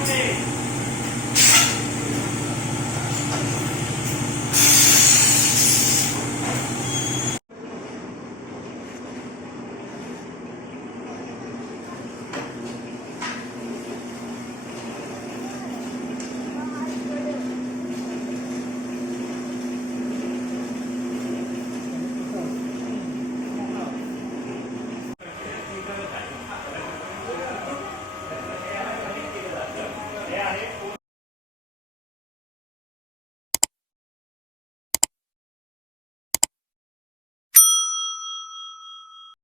Amen.